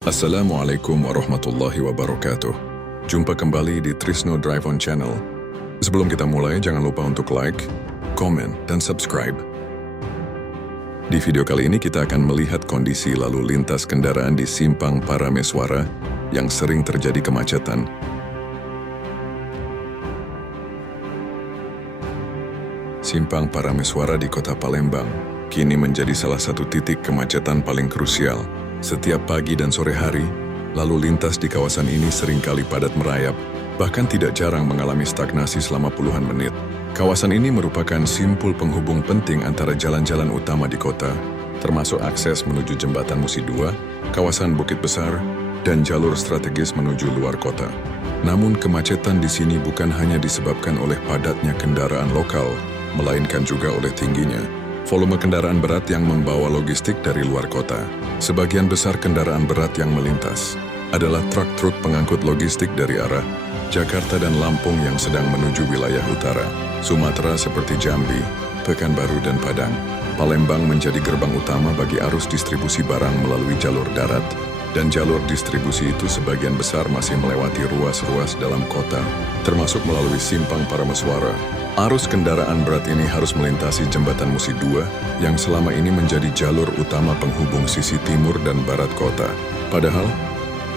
Assalamualaikum warahmatullahi wabarakatuh. Jumpa kembali di Trisno Drive On Channel. Sebelum kita mulai, jangan lupa untuk like, komen, dan subscribe. Di video kali ini kita akan melihat kondisi lalu lintas kendaraan di Simpang Parameswara yang sering terjadi kemacetan. Simpang Parameswara di Kota Palembang kini menjadi salah satu titik kemacetan paling krusial. Setiap pagi dan sore hari, lalu lintas di kawasan ini seringkali padat merayap, bahkan tidak jarang mengalami stagnasi selama puluhan menit. Kawasan ini merupakan simpul penghubung penting antara jalan-jalan utama di kota, termasuk akses menuju Jembatan Musi 2, kawasan Bukit Besar, dan jalur strategis menuju luar kota. Namun kemacetan di sini bukan hanya disebabkan oleh padatnya kendaraan lokal, melainkan juga oleh tingginya volume kendaraan berat yang membawa logistik dari luar kota. Sebagian besar kendaraan berat yang melintas adalah truk-truk pengangkut logistik dari arah Jakarta dan Lampung yang sedang menuju wilayah utara Sumatera seperti Jambi, Pekanbaru, dan Padang. Palembang menjadi gerbang utama bagi arus distribusi barang melalui jalur darat, dan jalur distribusi itu sebagian besar masih melewati ruas-ruas dalam kota, termasuk melalui Simpang Parameswara. Arus kendaraan berat ini harus melintasi Jembatan Musi 2 yang selama ini menjadi jalur utama penghubung sisi timur dan barat kota. Padahal,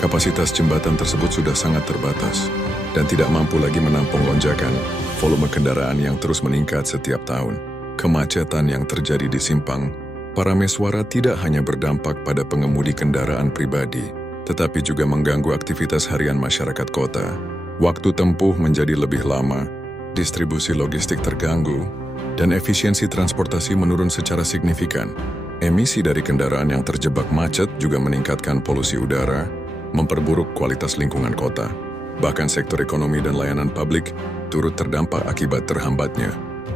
kapasitas jembatan tersebut sudah sangat terbatas dan tidak mampu lagi menampung lonjakan volume kendaraan yang terus meningkat setiap tahun. Kemacetan yang terjadi di Simpang Parameswara tidak hanya berdampak pada pengemudi kendaraan pribadi, tetapi juga mengganggu aktivitas harian masyarakat kota. Waktu tempuh menjadi lebih lama, distribusi logistik terganggu, dan efisiensi transportasi menurun secara signifikan. Emisi dari kendaraan yang terjebak macet juga meningkatkan polusi udara, memperburuk kualitas lingkungan kota. Bahkan sektor ekonomi dan layanan publik turut terdampak akibat terhambatnya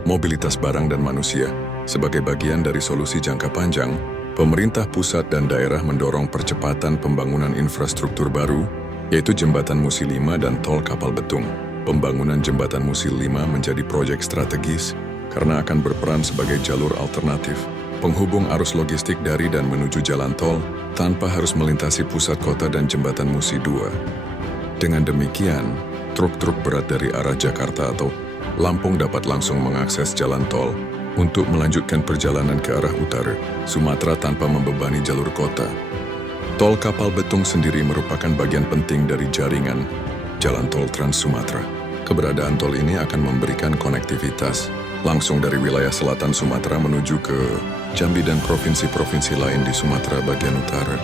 mobilitas barang dan manusia. Sebagai bagian dari solusi jangka panjang, pemerintah pusat dan daerah mendorong percepatan pembangunan infrastruktur baru, yaitu Jembatan Musi 5 dan Tol Kapal Betung. Pembangunan Jembatan Musi 5 menjadi proyek strategis karena akan berperan sebagai jalur alternatif penghubung arus logistik dari dan menuju jalan tol tanpa harus melintasi pusat kota dan Jembatan Musi 2. Dengan demikian, truk-truk berat dari arah Jakarta atau Lampung dapat langsung mengakses jalan tol untuk melanjutkan perjalanan ke arah utara Sumatera tanpa membebani jalur kota. Tol Kapal Betung sendiri merupakan bagian penting dari jaringan jalan tol Trans Sumatera. Keberadaan tol ini akan memberikan konektivitas langsung dari wilayah selatan Sumatera menuju ke Jambi dan provinsi-provinsi lain di Sumatera bagian utara.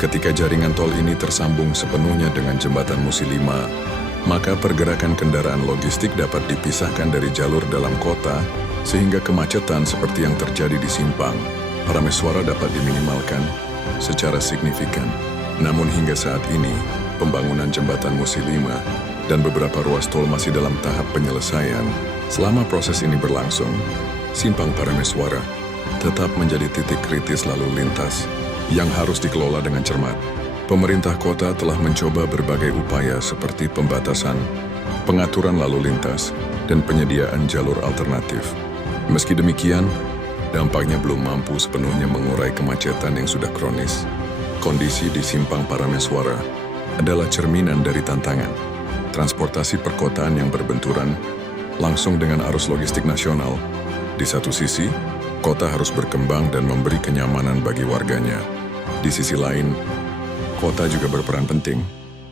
Ketika jaringan tol ini tersambung sepenuhnya dengan Jembatan Musi 5, maka pergerakan kendaraan logistik dapat dipisahkan dari jalur dalam kota, sehingga kemacetan seperti yang terjadi di Simpang Parameswara dapat diminimalkan secara signifikan. Namun hingga saat ini, pembangunan Jembatan Musi 5 dan beberapa ruas tol masih dalam tahap penyelesaian. Selama proses ini berlangsung, Simpang Parameswara tetap menjadi titik kritis lalu lintas yang harus dikelola dengan cermat. Pemerintah kota telah mencoba berbagai upaya seperti pembatasan, pengaturan lalu lintas, dan penyediaan jalur alternatif. Meski demikian, dampaknya belum mampu sepenuhnya mengurai kemacetan yang sudah kronis. Kondisi di Simpang Parameswara adalah cerminan dari tantangan transportasi perkotaan yang berbenturan langsung dengan arus logistik nasional. Di satu sisi, kota harus berkembang dan memberi kenyamanan bagi warganya. Di sisi lain, kota juga berperan penting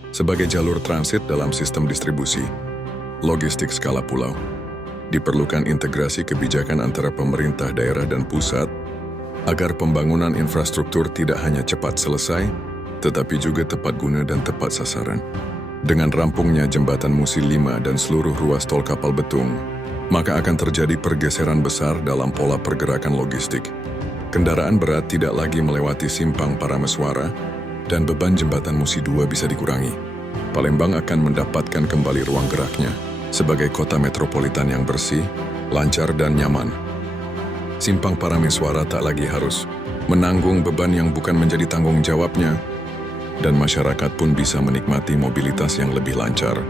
sebagai jalur transit dalam sistem distribusi logistik skala pulau. Diperlukan integrasi kebijakan antara pemerintah daerah dan pusat agar pembangunan infrastruktur tidak hanya cepat selesai, tetapi juga tepat guna dan tepat sasaran. Dengan rampungnya Jembatan Musi 5 dan seluruh ruas tol Kapal Betung, maka akan terjadi pergeseran besar dalam pola pergerakan logistik. Kendaraan berat tidak lagi melewati Simpang Parameswara, dan beban Jembatan Musi 2 bisa dikurangi. Palembang akan mendapatkan kembali ruang geraknya sebagai kota metropolitan yang bersih, lancar, dan nyaman. Simpang Parameswara tak lagi harus menanggung beban yang bukan menjadi tanggung jawabnya, dan masyarakat pun bisa menikmati mobilitas yang lebih lancar.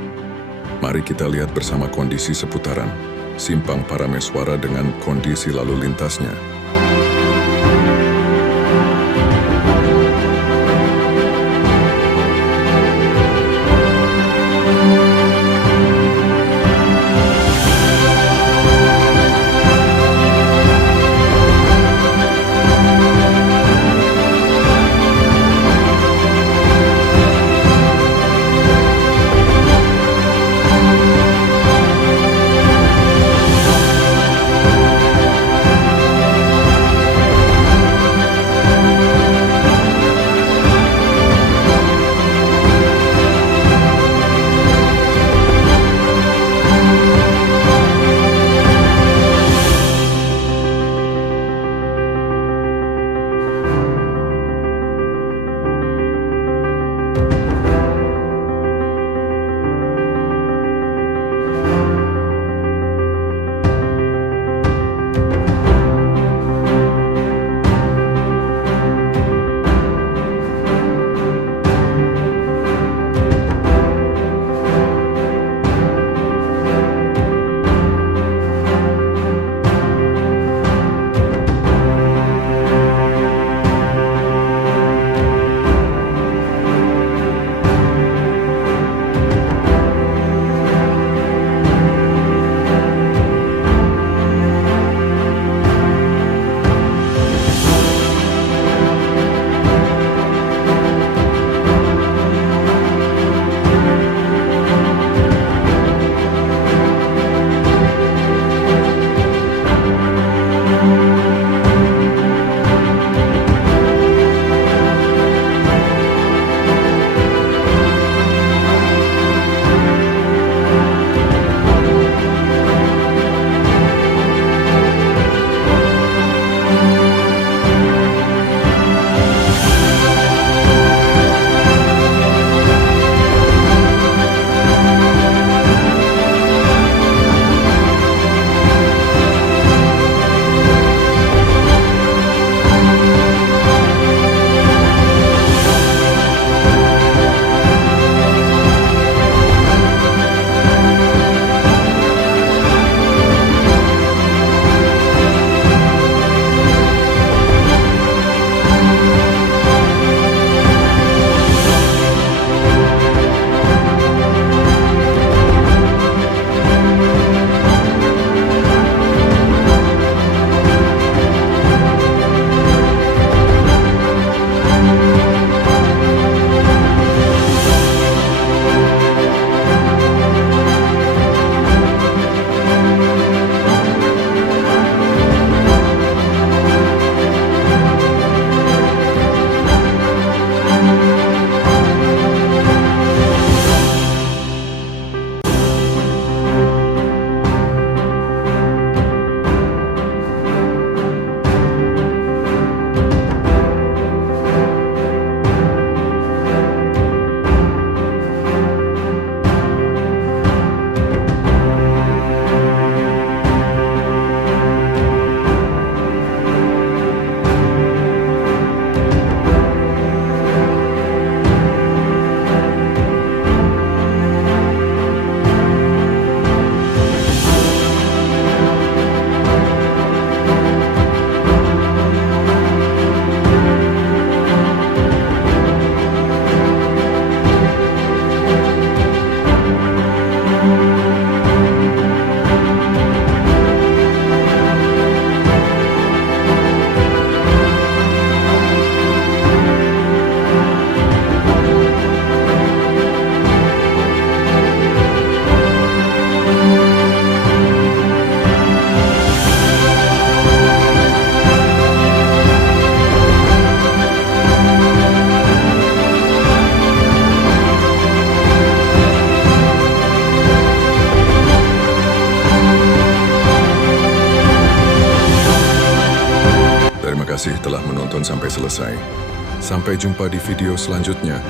Mari kita lihat bersama kondisi seputaran Simpang Parameswara dengan kondisi lalu lintasnya. kasih telah menonton sampai selesai. Sampai jumpa di video selanjutnya.